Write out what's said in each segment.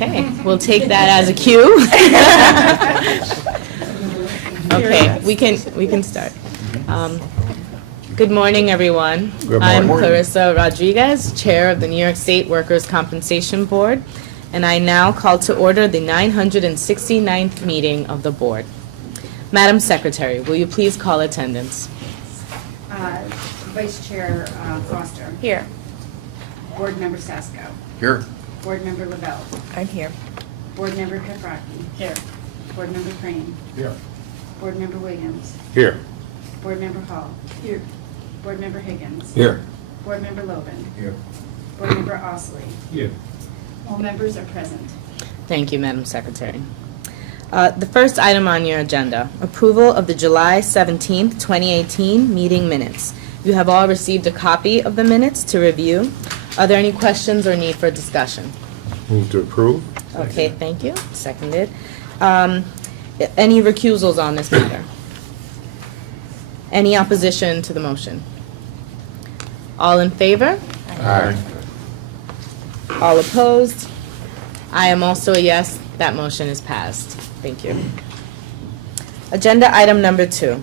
Okay, we'll take that as a cue. Okay, we can start. Good morning, everyone. Good I'm morning. Clarissa Rodriguez, Chair of the New York State Workers' Compensation Board, and I now call to order the 969th meeting of the Board. Madam Secretary, will you please call attendance? Vice Chair Foster. Here. Board Member Sasko. Here. Board Member Lavelle. I'm here. Board Member Petracchi. Here. Board Member Crane. Here. Board Member Williams. Here. Board Member Hall. Here. Board Member Higgins. Here. Board Member Logan. Here. Board Member Osley. Here. All members are present. Thank you, Madam Secretary. The first item on your agenda, approval of the July 17th, 2018 meeting minutes. You have all received a copy of the minutes to review. Are there any questions or need for discussion? Move to approve. Okay, thank you. Seconded. Any recusals on this matter? Any opposition to the motion? All in favor? Aye. All opposed? I am also a yes. That motion is passed. Thank you. Agenda item number 2,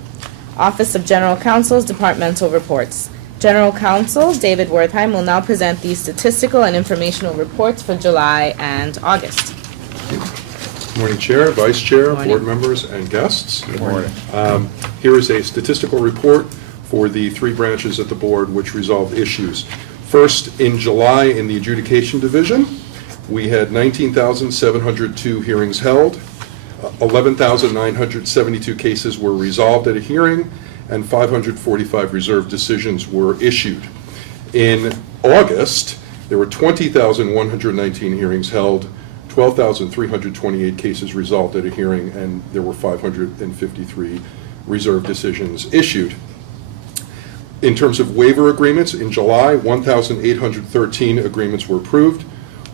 Office of General Counsel's Departmental Reports. General Counsel David Wertheim will now present the statistical and informational reports for July and August. Good morning, Chair, Vice Chair, Morning. Board members, and guests. Good morning. Here is a statistical report for the 3 branches at the Board which resolved issues. First, in July, in the Adjudication Division, we had 19,702 hearings held, 11,972 cases were resolved at a hearing, and 545 reserved decisions were issued. In August, there were 20,119 hearings held, 12,328 cases resolved at a hearing, and there were 553 reserved decisions issued. In terms of waiver agreements, in July, 1,813 agreements were approved,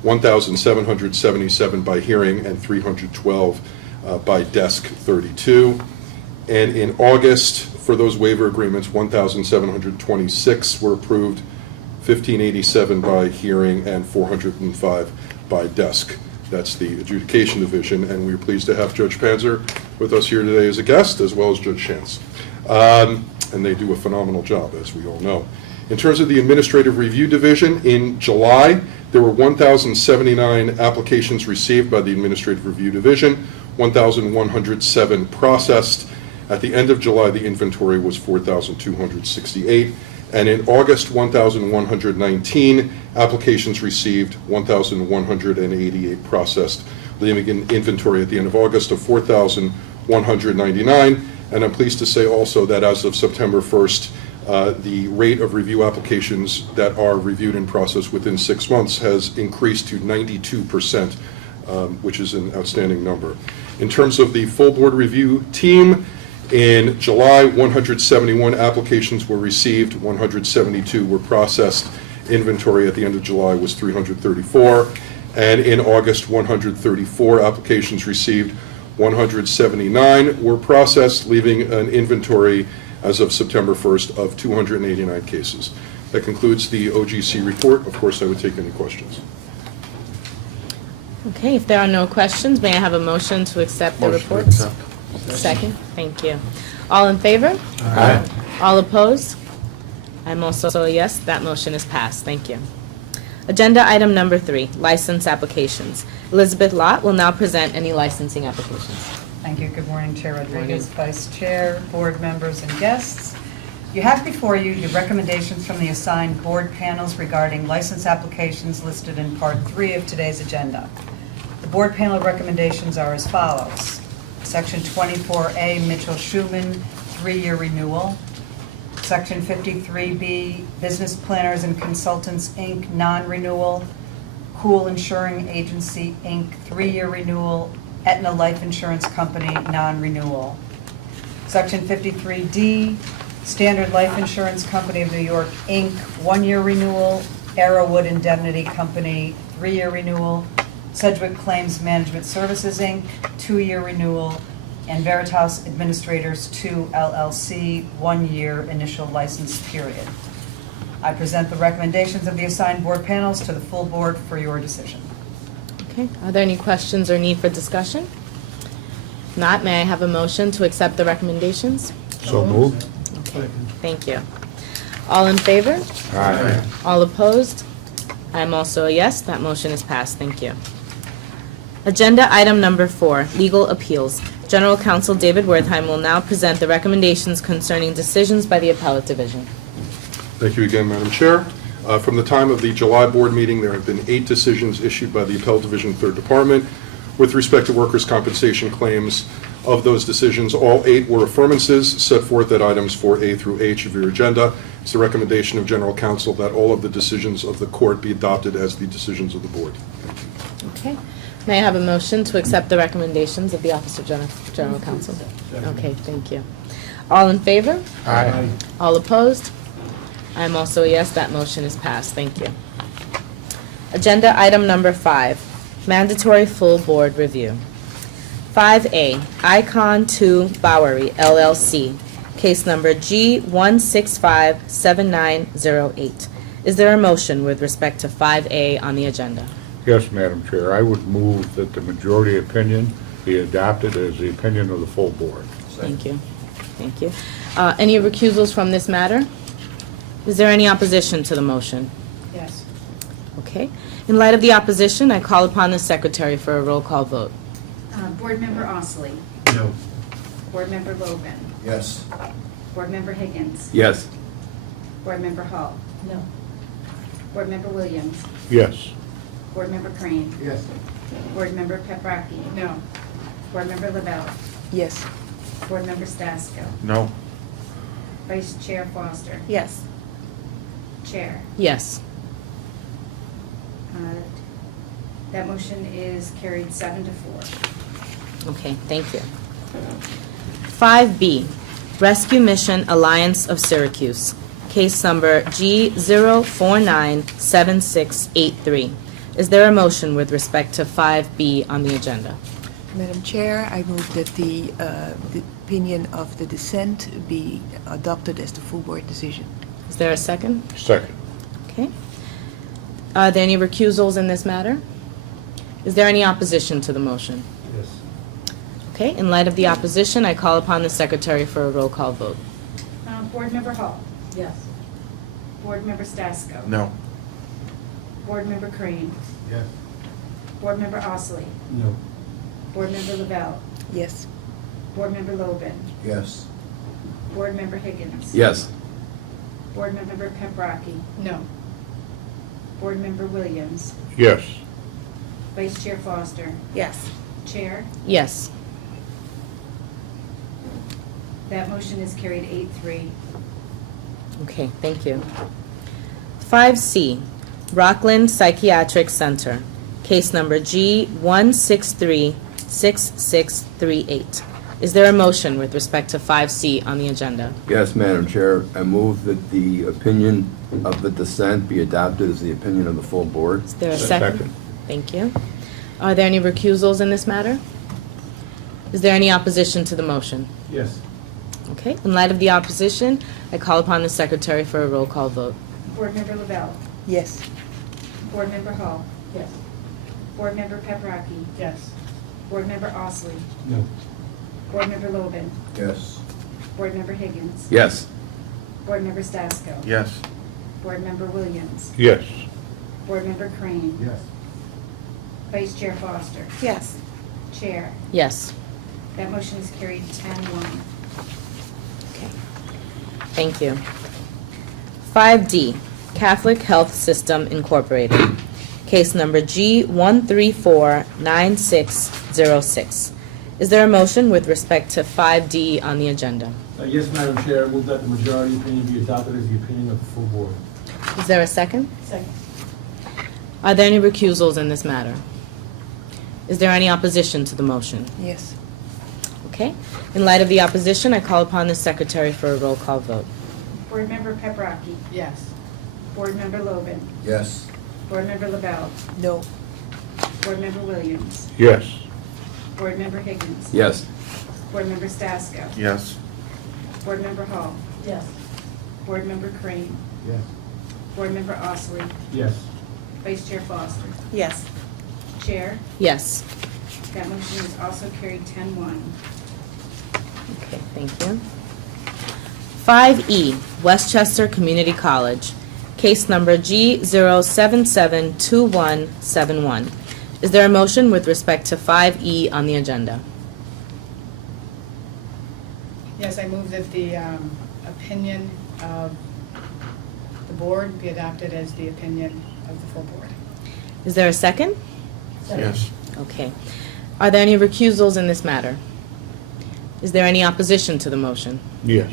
1,777 by hearing, and 312 by desk 32. And in August, for those waiver agreements, 1,726 were approved, 1,587 by hearing, and 405 by desk. That's the Adjudication Division, and we're pleased to have Judge Panzer with us here today as a guest, as well as Judge Shantz. And they do a phenomenal job, as we all know. In terms of the Administrative Review Division, in July, there were 1,079 applications received by the Administrative Review Division, 1,107 processed. At the end of July, the inventory was 4,268. And in August, 1,119 applications received, 1,188 processed, leaving an inventory at the end of August of 4,199. And I'm pleased to say also that as of September 1st, the rate of review applications that are reviewed and processed within 6 months has increased to 92%, which is an outstanding number. In terms of the full board review team, in July, 171 applications were received, 172 were processed. Inventory at the end of July was 334. And in August, 134 applications received, 179 were processed, leaving an inventory as of September 1st of 289 cases. That concludes the OGC report. Of course, I would take any questions. Okay, if there are no questions, may I have a motion to accept the Motion to reports? accept. Second, thank you. All in favor? Aye. All opposed? I'm also a yes, that motion is passed. Thank you. Agenda item number 3, license applications. Elizabeth Lott will now present any licensing applications. Thank you. Good morning, Chair Rodriguez, Vice Chair, board members, and guests. You have before you the recommendations from the assigned board panels regarding license applications listed in Part 3 of today's agenda. The board panel recommendations are as follows. Section 24A, Mitchell Schuman, 3-year renewal. Section 53B, Business Planners and Consultants, Inc., non-renewal. Cool Insuring Agency, Inc., 3-year renewal. Aetna Life Insurance Company, non-renewal. Section 53D, Standard Life Insurance Company of New York, Inc., 1-year renewal. Arrowwood Indemnity Company, 3-year renewal. Sedgwick Claims Management Services, Inc., 2-year renewal. And Veritas Administrators 2 LLC, 1-year initial license period. I present the recommendations of the assigned board panels to the full board for your decision. Okay, are there any questions or need for discussion? Not, may I have a motion to accept the recommendations? So moved. Okay, thank you. All in favor? Aye. All opposed? I am also a yes. That motion is passed. Thank you. Agenda item number 4, legal appeals. General Counsel David Wertheim will now present the recommendations concerning decisions by the Appellate Division. Thank you again, Madam Chair. From the time of the July board meeting, there have been 8 decisions issued by the Appellate Division 3rd Department with respect to workers' compensation claims. Of those decisions, all 8 were affirmances set forth at items 4A through H of your agenda. It's the recommendation of General Counsel that all of the decisions of the court be adopted as the decisions of the board. Okay. May I have a motion to accept the recommendations of the Office of General Counsel? Okay, thank you. All in favor? Aye. All opposed? I am also a yes. That motion is passed. Thank you. Agenda item number 5, mandatory full board review. 5A, Icon 2 Bowery LLC, case number G1657908. Is there a motion with respect to 5A on the agenda? Yes, Madam Chair, I would move that the majority opinion be adopted as the opinion of the full board. Thank you. Thank you. Any recusals from this matter? Is there any opposition to the motion? Yes. Okay. In light of the opposition, I call upon the secretary for a roll call vote. Board Member Ostley. No. Board Member Logan. Yes. Board Member Higgins. Yes. Board Member Hall. No. Board Member Williams. Yes. Board Member Crane. Yes. Board Member Peprocki. No. Board Member Lavelle. Yes. Board Member Stasko. No. Vice Chair Foster. Yes. Chair. Yes. That motion is carried 7-4. Okay, thank you. 5B, Rescue Mission Alliance of Syracuse, case number G0497683. Is there a motion with respect to 5B on the agenda? Madam Chair, I move that the opinion of the dissent be adopted as the full board decision. Is there a second? Second. Okay. Are there any recusals in this matter? Is there any opposition to the motion? Yes. Okay, in light of the opposition, I call upon the secretary for a roll call vote. Board Member Hall. Yes. Board Member Stasko. No. Board Member Crane. Yes. Board Member Ostley. No. Board Member Lavelle. Yes. Board Member Logan. Yes. Board Member Higgins. Yes. Board Member Peprocki. No. Board Member Williams. Yes. Vice Chair Foster. Yes. Chair. Yes. That motion is carried 8-3. Okay, thank you. 5C, Rockland Psychiatric Center, case number G1636638. Is there a motion with respect to 5C on the agenda? Yes, Madam Chair. I move that the opinion of the dissent be adopted as the opinion of the full board. Is there a Second. second? Thank you. Are there any recusals in this matter? Is there any opposition to the motion? Yes. Okay, in light of the opposition, I call upon the secretary for a roll call vote. Board Member Lavelle. Yes. Board Member Hall. Yes. Board Member Peprocki. Yes. Board Member Ostley. No. Board Member Logan. Yes. Board Member Higgins. Yes. Board Member Stasko. Yes. Board Member Williams. Yes. Board Member Crane. Yes. Vice Chair Foster. Yes. Chair. Yes. That motion is carried 10-1. Okay. Thank you. 5D, Catholic Health System Incorporated, case number G1349606. Is there a motion with respect to 5D on the agenda? Yes, Madam Chair, I move that the majority opinion be adopted as the opinion of the full board. Is there a second? Second. Are there any recusals in this matter? Is there any opposition to the motion? Yes. Okay. In light of the opposition, I call upon the secretary for a roll call vote. Board Member Peprocki. Yes. Board Member Logan. Yes. Board Member Lavelle. No. Board Member Williams. Yes. Board Member Higgins. Yes. Board Member Stasko. Yes. Board Member Hall. Yes. Board Member Crane. Yes. Board Member Ostley. Yes. Vice Chair Foster. Yes. Chair, Yes. that motion is also carried 10-1. Okay, thank you. 5E, Westchester Community College, case number G0772171. Is there a motion with respect to 5E on the agenda? Yes, I move that the opinion of the board be adopted as the opinion of the full board. Is there a second? Yes. Okay. Are there any recusals in this matter? Is there any opposition to the motion? Yes.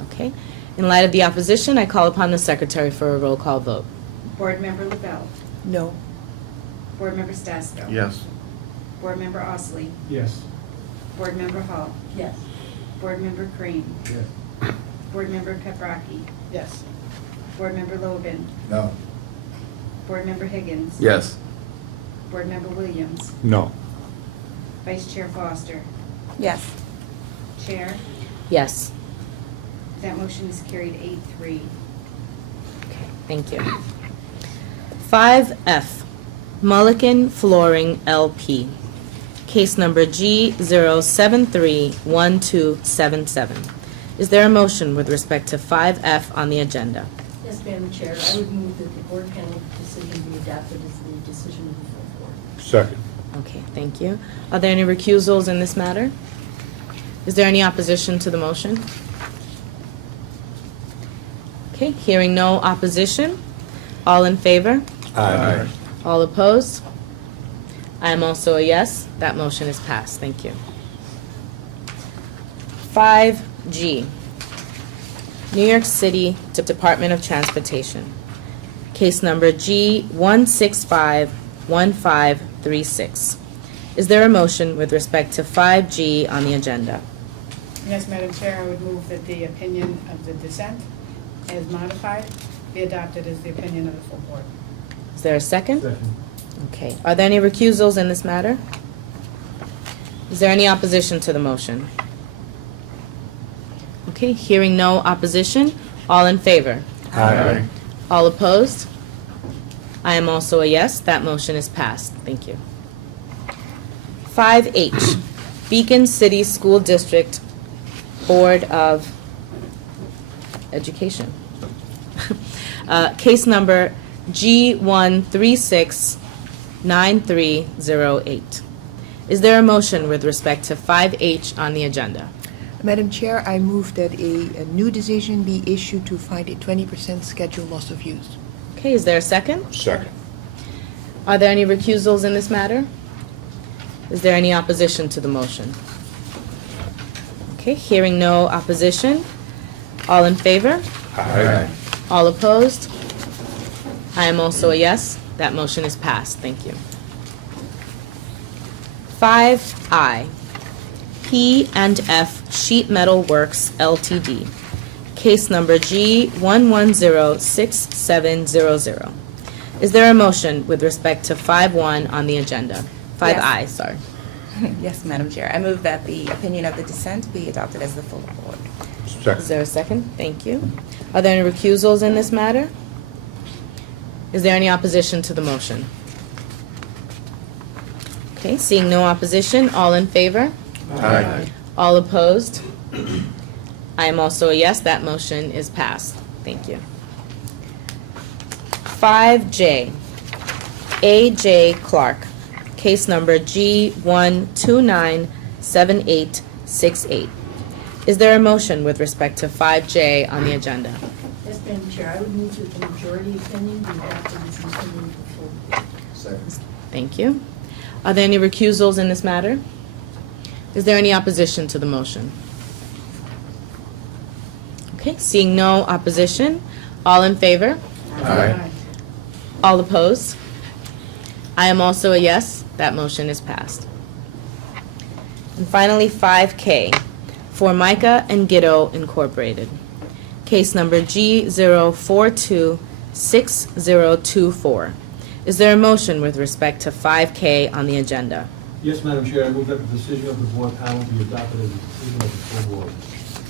Okay. In light of the opposition, I call upon the secretary for a roll call vote. Board Member LaBelle, No. Board Member Stasko. Yes. Board Member Ostley, Yes. Board Member Hall, Yes. Board Member Crane, Yes. Board Member Petracki, Yes. Board Member Logan, No. Board Member Higgins. Yes. Board Member Williams, No. Vice Chair Foster, Yes. Chair, Yes. that motion is carried 8-3. Okay, thank you. 5F, Mullican Flooring LP, case number G0731277. Is there a motion with respect to 5F on the agenda? Yes, Madam Chair, I would move that the board panel decision be adopted as the decision of the full board. Second. Okay, thank you. Are there any recusals in this matter? Is there any opposition to the motion? Okay, hearing no opposition, all in favor? Aye. All opposed? I am also a yes. That motion is passed. Thank you. 5G, New York City Department of Transportation. Case number G1651536. Is there a motion with respect to 5G on the agenda? Yes, Madam Chair, I would move that the opinion of the dissent as modified be adopted as the opinion of the full board. Is there a second? Second. Okay. Are there any recusals in this matter? Is there any opposition to the motion? Okay, hearing no opposition, all in favor? Aye. All opposed? I am also a yes. That motion is passed. Thank you. 5H, Beacon City School District Board of Education. Case number G1369308. Is there a motion with respect to 5H on the agenda? Madam Chair, I move that a new decision be issued to find a 20% schedule loss of use. Okay, is there a second? Second. Are there any recusals in this matter? Is there any opposition to the motion? Okay, hearing no opposition, all in favor? Aye. All opposed? I am also a yes. That motion is passed. Thank you. 5I, P&F Sheet Metal Works Ltd. Case number G1106700. Is there a motion with respect to 5-1 on the agenda? 5I, sorry. Yes, Madam Chair. I move that the opinion of the dissent be adopted as the full board. Is Second. there a second? Thank you. Are there any recusals in this matter? Is there any opposition to the motion? Okay, seeing no opposition, all in favor? Aye. All opposed? I am also a yes. That motion is passed. Thank you. 5J, A.J. Clark, case number G1297868. Is there a motion with respect to 5J on the agenda? Yes, Madam Chair, I would move that the majority opinion be adopted as the opinion of the full board. Second. Thank you. Are there any recusals in this matter? Is there any opposition to the motion? Okay, seeing no opposition, all in favor? Aye. All opposed? I am also a yes. That motion is passed. And finally, 5K, Formica and Gitto Incorporated. Case number G0426024. Is there a motion with respect to 5K on the agenda? Yes, Madam Chair, I move that the decision of the board panel be adopted as the decision of the full board.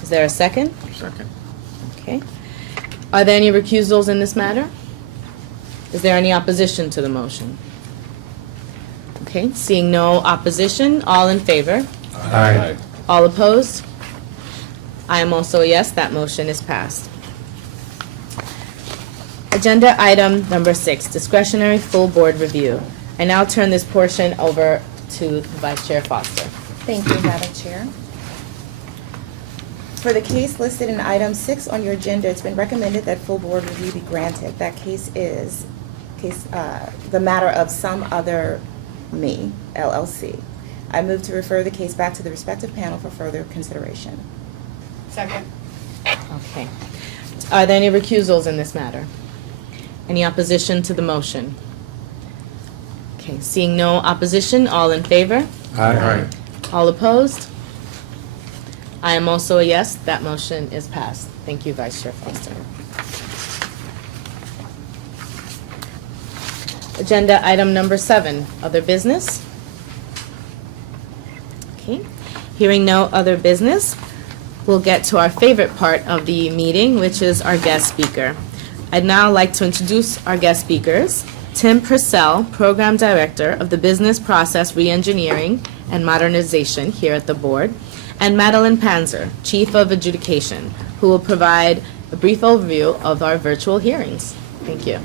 Is there a second? Second. Okay. Are there any recusals in this matter? Is there any opposition to the motion? Okay, seeing no opposition, all in favor? Aye. All opposed? I am also a yes, that motion is passed. Agenda item number 6, discretionary full board review. I now turn this portion over to Vice Chair Foster. Thank you, Madam Chair. For the case listed in item 6 on your agenda, it's been recommended that full board review be granted. That case is the matter of Some Other Me, LLC. I move to refer the case back to the respective panel for further consideration. Second. Okay. Are there any recusals in this matter? Any opposition to the motion? Okay, seeing no opposition, all in favor? Aye. All opposed? I am also a yes, that motion is passed. Thank you, Vice Chair Foster. Agenda item number 7, other business. Okay, hearing no other business, we'll get to our favorite part of the meeting, which is our guest speaker. I'd now like to introduce our guest speakers. Tim Purcell, Program Director of the Business Process Reengineering and Modernization here at the Board, and Madeline Panzer, Chief of Adjudication, who will provide a brief overview of our virtual hearings. Thank you.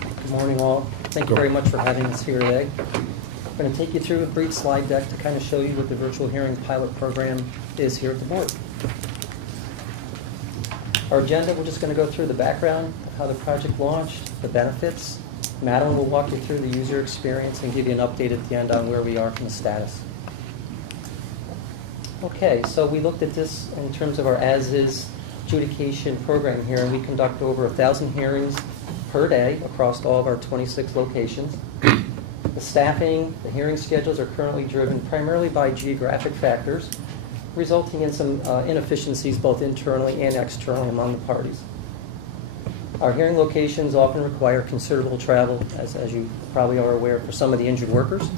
Good morning, all. Thank you very much for having us here today. I'm going to take you through a brief slide deck to kind of show you what the virtual hearing pilot program is here at the Board. Our agenda, we're just going to go through the background of how the project launched, the benefits. Madeline will walk you through the user experience and give you an update at the end on where we are from the status. Okay, so we looked at this in terms of our as-is adjudication program here, and we conduct over 1,000 hearings per day across all of our 26 locations. The staffing, the hearing schedules are currently driven primarily by geographic factors, resulting in some inefficiencies both internally and externally among the parties. Our hearing locations often require considerable travel, as you probably are aware, for some of the injured workers.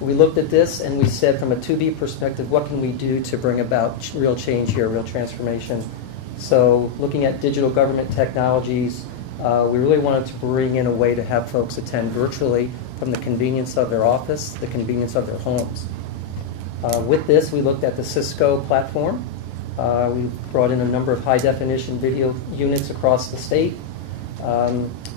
We looked at this and we said, from a 2B perspective, what can we do to bring about real change here, real transformation? So looking at digital government technologies, we really wanted to bring in a way to have folks attend virtually from the convenience of their office, the convenience of their homes. With this, we looked at the Cisco platform. We brought in a number of high-definition video units across the state.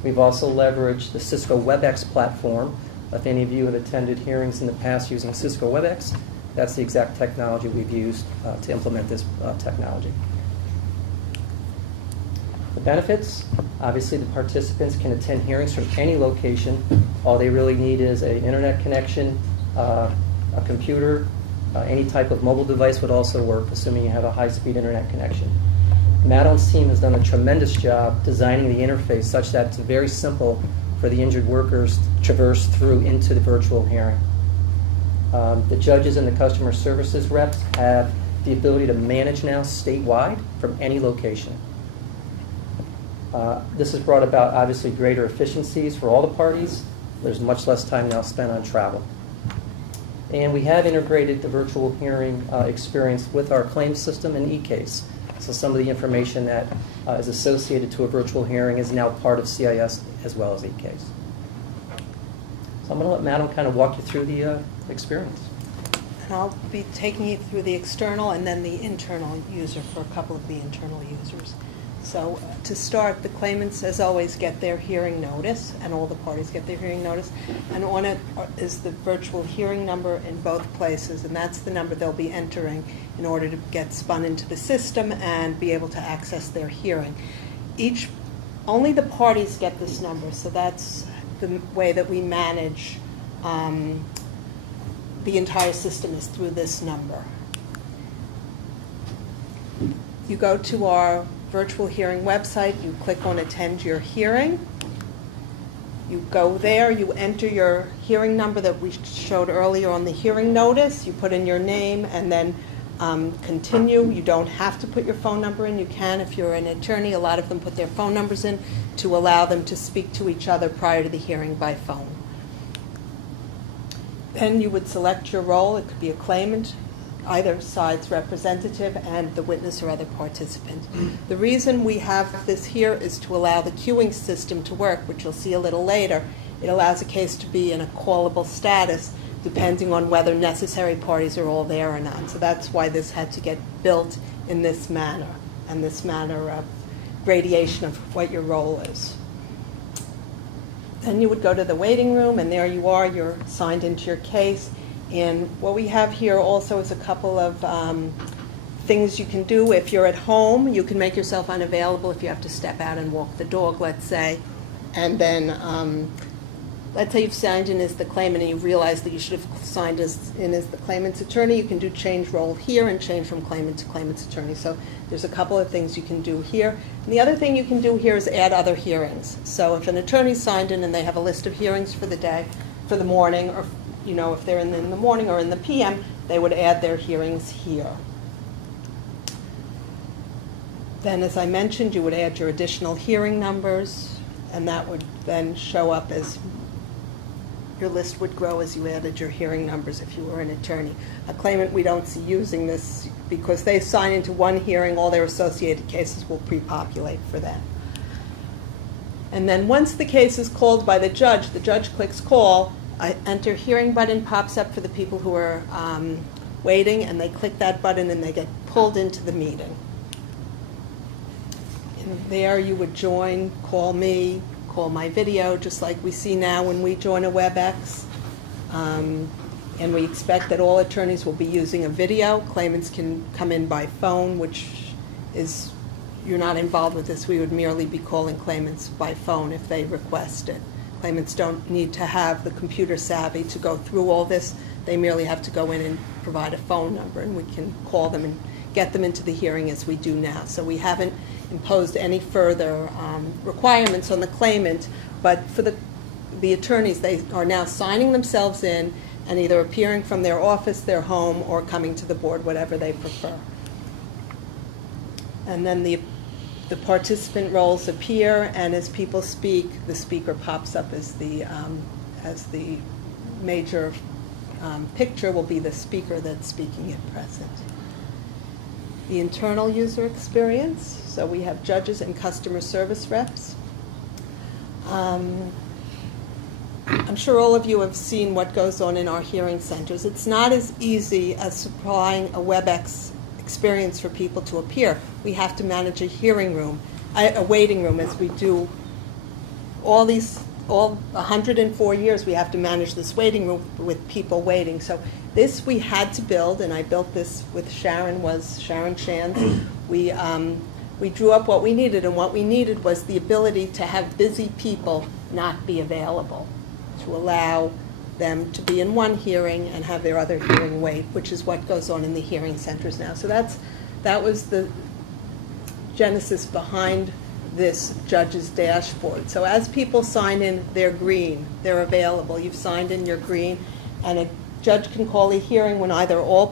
We've also leveraged the Cisco WebEx platform. If any of you have attended hearings in the past using Cisco WebEx, that's the exact technology we've used to implement this technology. The benefits, obviously the participants can attend hearings from any location. All they really need is an internet connection, a computer, any type of mobile device would also work, assuming you have a high-speed internet connection. Madeline's team has done a tremendous job designing the interface such that it's very simple for the injured workers to traverse through into the virtual hearing. The judges and the customer services reps have the ability to manage now statewide from any location. This has brought about obviously greater efficiencies for all the parties. There's much less time now spent on travel. And we have integrated the virtual hearing experience with our claims system and eCase. So some of the information that is associated to a virtual hearing is now part of CIS as well as eCase. So I'm going to let Madeline kind of walk you through the experience. And I'll be taking you through the external and then the internal user for a couple of the internal users. So to start, the claimants, as always, get their hearing notice, and all the parties get their hearing notice. And on it is the virtual hearing number in both places, and that's the number they'll be entering in order to get spun into the system and be able to access their hearing. Only the parties get this number, so that's the way that we manage the entire system is through this number. You go to our virtual hearing website, you click on Attend Your Hearing. You go there, you enter your hearing number that we showed earlier on the hearing notice, you put in your name and then continue. You don't have to put your phone number in. You can if you're an attorney. A lot of them put their phone numbers in to allow them to speak to each other prior to the hearing by phone. Then you would select your role. It could be a claimant, either side's representative, and the witness or other participant. The reason we have this here is to allow the queuing system to work, which you'll see a little later, it allows a case to be in a callable status depending on whether necessary parties are all there or not. So that's why this had to get built in this manner, and this manner of gradation of what your role is. Then you would go to the waiting room, and there you are, you're signed into your case. And what we have here also is a couple of things you can do. If you're at home, you can make yourself unavailable if you have to step out and walk the dog, let's say. And then, let's say you've signed in as the claimant and you realize that you should have signed in as the claimant's attorney. You can do change role here and change from claimant to claimant's attorney. So there's a couple of things you can do here. And the other thing you can do here is add other hearings. So if an attorney's signed in and they have a list of hearings for the day, for the morning, or if they're in the morning or in the PM, they would add their hearings here. Then, as I mentioned, you would add your additional hearing numbers, and that would then show up as your list would grow as you added your hearing numbers if you were an attorney. A claimant, we don't see using this because they sign into one hearing, all their associated cases will pre-populate for them. And then once the case is called by the judge clicks call, an enter hearing button pops up for the people who are waiting, and they click that button and they get pulled into the meeting. And there you would join, call me, call my video, just like we see now when we join a WebEx. And we expect that all attorneys will be using a video. Claimants can come in by phone, which is, you're not involved with this. We would merely be calling claimants by phone if they request it. Claimants don't need to have the computer savvy to go through all this. They merely have to go in and provide a phone number, and we can call them and get them into the hearing as we do now. So we haven't imposed any further requirements on the claimant, but for the attorneys, they are now signing themselves in and either appearing from their office, their home, or coming to the board, whatever they prefer. And then the participant roles appear, and as people speak, the speaker pops up as the major picture will be the speaker that's speaking at present. The internal user experience, so we have judges and customer service reps. I'm sure all of you have seen what goes on in our hearing centers. It's not as easy as supplying a WebEx experience for people to appear. We have to manage a hearing room, a waiting room, as we do all 104 years we have to manage this waiting room with people waiting. So this we had to build, and I built this with Sharon Shands. We drew up what we needed, and what we needed was the ability to have busy people not be available, to allow them to be in one hearing and have their other hearing wait, which is what goes on in the hearing centers now. So that was the genesis behind this judge's dashboard. So as people sign in, they're green, they're available. You've signed in, you're green, and a judge can call a hearing when either all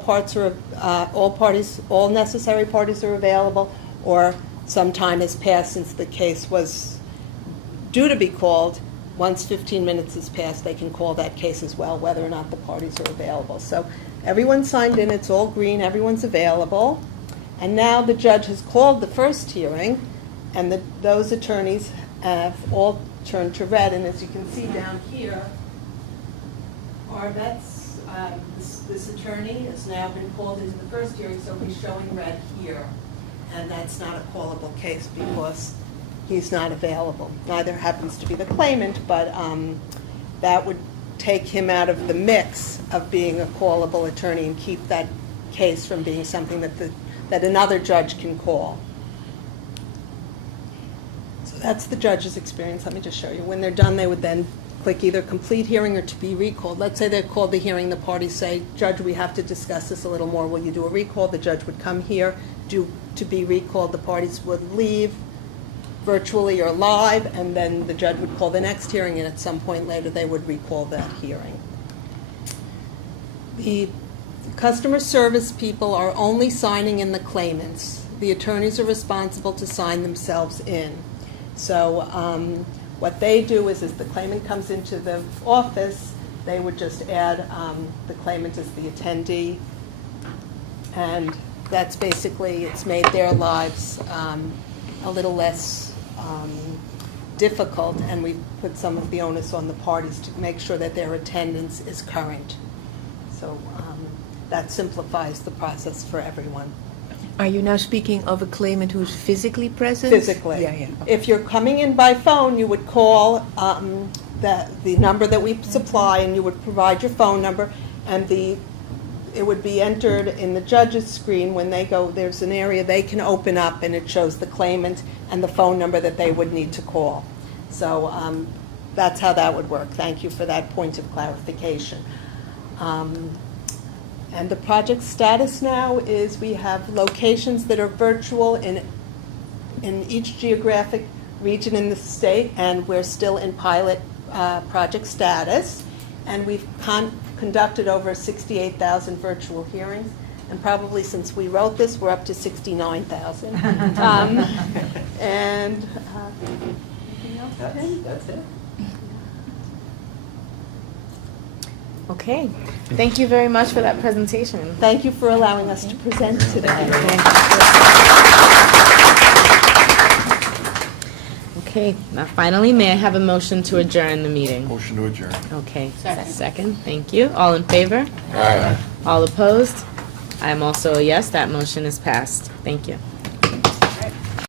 necessary parties are available, or some time has passed since the case was due to be called. Once 15 minutes has passed, they can call that case as well, whether or not the parties are available. So everyone's signed in, it's all green, everyone's available. And now the judge has called the first hearing, and those attorneys have all turned to red. And as you can see down here, this attorney has now been called into the first hearing, so he's showing red here. And that's not a callable case because he's not available. Neither happens to be the claimant, but that would take him out of the mix of being a callable attorney and keep that case from being something that another judge can call. So that's the judge's experience. Let me just show you. When they're done, they would then click either complete hearing or to be recalled. Let's say they called the hearing, the parties say, Judge, we have to discuss this a little more. Will you do a recall? The judge would come here, do to be recalled. The parties would leave virtually or live, and then the judge would call the next hearing, and at some point later they would recall that hearing. The customer service people are only signing in the claimants. The attorneys are responsible to sign themselves in. So what they do is the claimant comes into the office, they would just add the claimant as the attendee, and that's basically, it's made their lives a little less difficult, and we've put some of the onus on the parties to make sure that their attendance is current. So that simplifies the process for everyone. Are you now speaking of a claimant who's physically present? Physically. Yeah, yeah. If you're coming in by phone, you would call the number that we supply, and you would provide your phone number, and it would be entered in the judge's screen. When they go, there's an area they can open up, and it shows the claimant and the phone number that they would need to call. So that's how that would work. Thank you for that point of clarification. And the project status now is we have locations that are virtual in each geographic region in the state, and we're still in pilot project status. And we've conducted over 68,000 virtual hearings, and probably since we wrote this, we're up to 69,000. And anything else, Ken? That's it. Okay, thank you very much for that presentation. Thank you for allowing us to present today. Okay, now finally, may I have a motion to adjourn the meeting? Motion to adjourn. Okay, Second. second, thank you. All in favor? Aye. All opposed? I am also a yes, that motion is passed. Thank you.